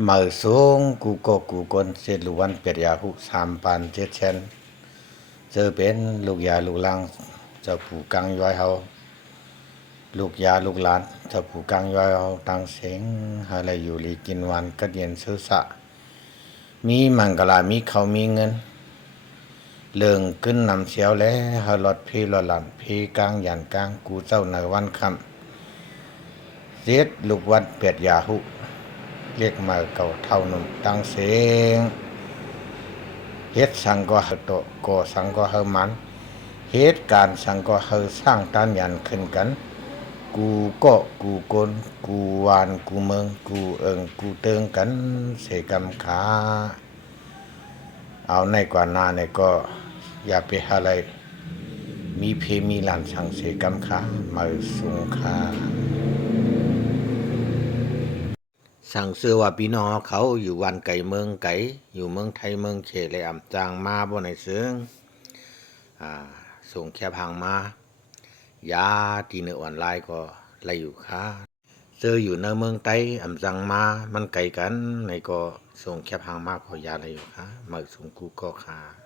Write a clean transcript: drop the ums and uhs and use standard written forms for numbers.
mở xuốngกูcóกูcon sẽ lù văn biệt ya hụ sam pan chết chen giờ bên lục ya lục lang giờ phụ căng yoi hao lục ya lục lan giờ phụ căng yoi hao tăng sáng hay làอยู่ลีกินวันก็เย็นซื้อสะมีมังกลามีเขามีเงินเรื่องขึ้นนำเชียวแล้วฮารถพี่รถหลันพี่กลางยันกลางกูเจ้าในวันคำเสียดลูกวัดเปียดยาหุเรียกมาเก่าเท่านุ่มตั้งเสียงเฮ็ดสังก็เฮโตก่อสังก็เฮมันเหตุการณ์สังก็เฮสร้างตันยันขึ้นกันกูก็กูกนกูวานกูเมืองกูกูเติงกันเสกำขาเอาในกว่านาในก็อย่าไปอะไรมีเพมีหลานสังเสกำขามาสุงคาสั่งเสื้อว่าพี่น้องเขาอยู่วันไก่เมืองไก่อยู่เมืองไทยเมืองเขตเลยอ่ำจางมาบ่ในเสืองส่งแค่พังมายาทีเนื้อออนไลน์ก็ไล่อยู่ค่ะเสื้ออยู่ในเมืองไต้อ่ำจังมามันไก่กันในก็ส่งแค่พังมาก็ยาไล่อยู่ค่ะมาส่งกูก็ค่ะ